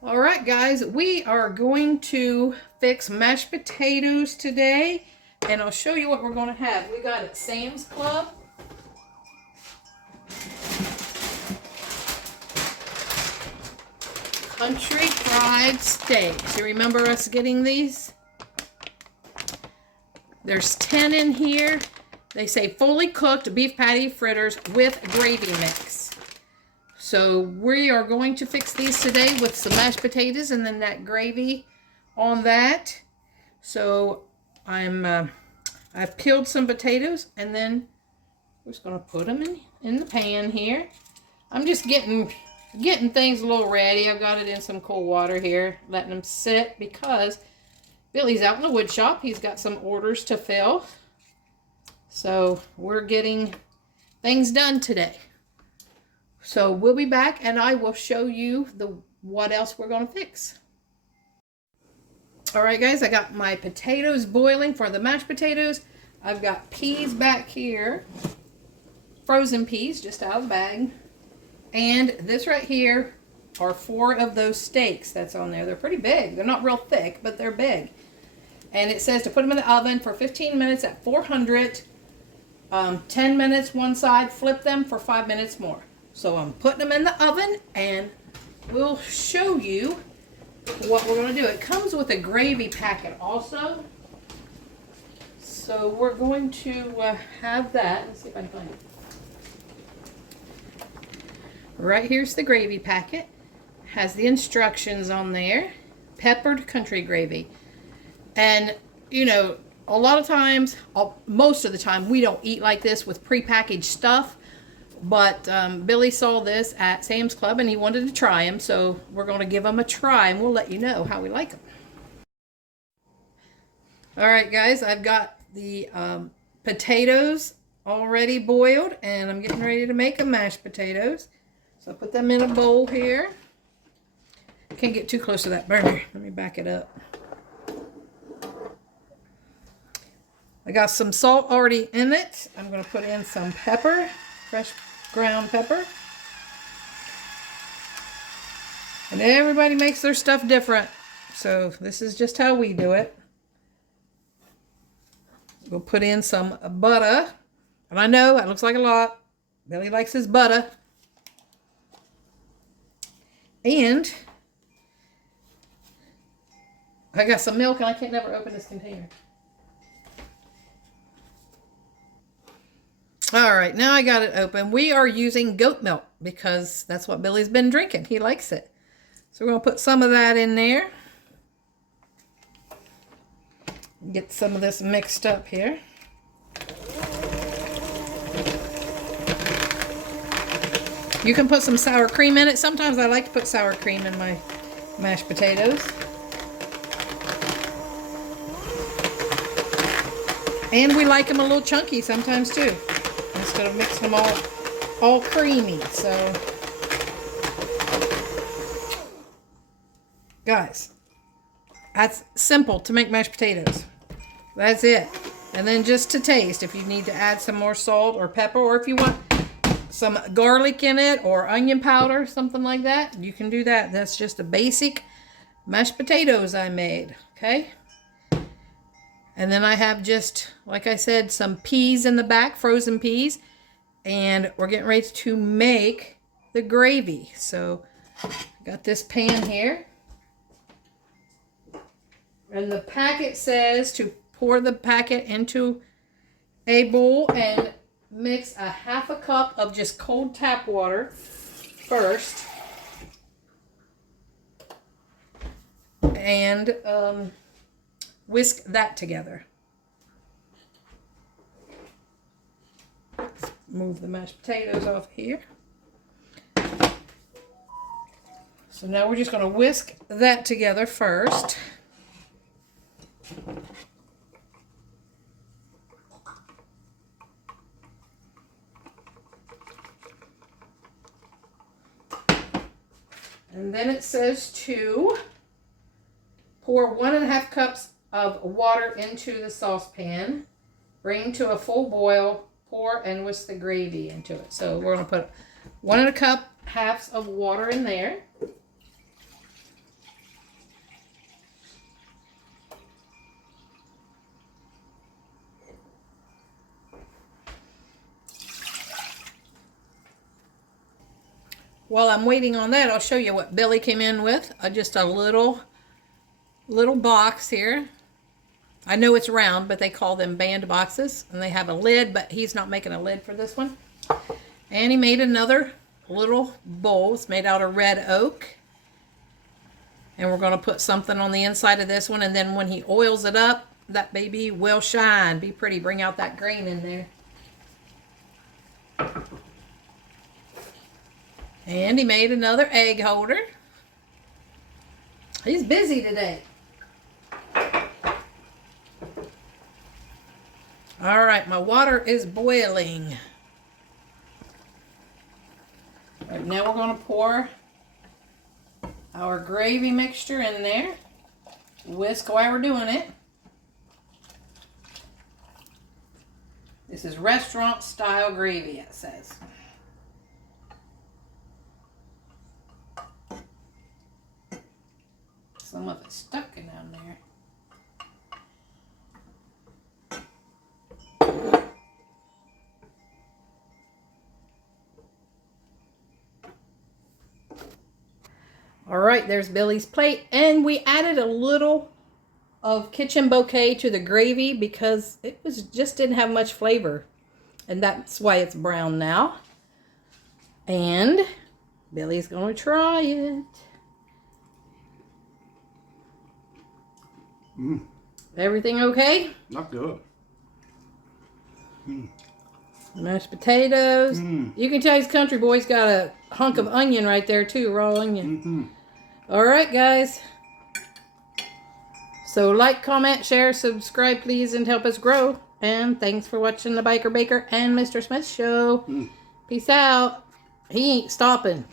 All right, guys, we are going to fix mashed potatoes today, and I'll show you what we're going to have. We got at Sam's Club. Country fried steaks. You remember us getting these? There's 10 in here. They say fully cooked beef patty fritters with gravy mix. So we are going to fix these today with some mashed potatoes and then that gravy on that. So I've peeled some potatoes and then we're just going to put them in the pan here. I'm just getting things a little ready. I've got it in some cold water here, letting them sit because Billy's out in the wood shop. He's got some orders to fill. So we're getting things done today. So we'll be back and I will show you what else we're going to fix. All right, guys, I got my potatoes boiling for the mashed potatoes. I've got peas back here, frozen peas just out of the bag. And this right here are 4 of those steaks that's on there. They're pretty big. They're not real thick, but they're big. And it says to put them in the oven for 15 minutes at 400. 10 minutes one side, flip them for 5 minutes more. So I'm putting them in the oven and we'll show you what we're going to do. It comes with a gravy packet also. So we're going to have that. Let's see if I can find it. Right here's the gravy packet. Has the instructions on there. Peppered country gravy. And, you know, a lot of times, most of the time, we don't eat like this with prepackaged stuff. But Billy saw this at Sam's Club and he wanted to try them. So we're going to give them a try and we'll let you know how we like them. All right, guys, I've got the potatoes already boiled and I'm getting ready to make them mashed potatoes. So I put them in a bowl here. Can't get too close to that burner. Let me back it up. I got some salt already in it. I'm going to put in some pepper, fresh ground pepper. And everybody makes their stuff different. So this is just how we do it. We'll put in some butter. And I know that looks like a lot. Billy likes his butter. And I got some milk and I can't never open this container. All right, now I got it open. We are using goat milk because that's what Billy's been drinking. He likes it. So we're going to put some of that in there. Get some of this mixed up here. You can put some sour cream in it. Sometimes I like to put sour cream in my mashed potatoes. And we like them a little chunky sometimes too. Instead of mixing them all creamy. So, guys, that's simple to make mashed potatoes. That's it. And then just to taste, if you need to add some more salt or pepper, or if you want some garlic in it or onion powder, something like that, you can do that. That's just a basic mashed potatoes I made. Okay. And then I have just, like I said, some peas in the back, frozen peas. And we're getting ready to make the gravy. So I got this pan here. And the packet says to pour the packet into a bowl and mix a half a cup of just cold tap water first. And whisk that together. Move the mashed potatoes off here. So now we're just going to whisk that together first. And then it says to pour 1.5 cups of water into the saucepan, bring to a full boil, pour and whisk the gravy into it. So we're going to put 1.5 cups of water in there. while I'm waiting on that, I'll show you what Billy came in with. Just a little box here. I know it's round, but they call them band boxes. And they have a lid, but he's not making a lid for this one. And he made another little bowl. It's made out of red oak. And we're going to put something on the inside of this one. And then when he oils it up, that baby will shine. Be pretty. Bring out that grain in there. And he made another egg holder. He's busy today. All right, my water is boiling. All right, now we're going to pour our gravy mixture in there. Whisk while we're doing it. This is restaurant style gravy, it says. Some of it's stuck down there. All right, there's Billy's plate. And we added a little of kitchen bouquet to the gravy because it was just didn't have much flavor. And that's why it's brown now. And Billy's going to try it. Everything okay? Not good. Mashed potatoes. You can tell he's country boy. He's got a hunk of onion right there too, raw onion. All right, guys. So like, comment, share, subscribe, please, and help us grow. And thanks for watching the Biker Baker and Mr. Smith Show. Peace out. He ain't stopping.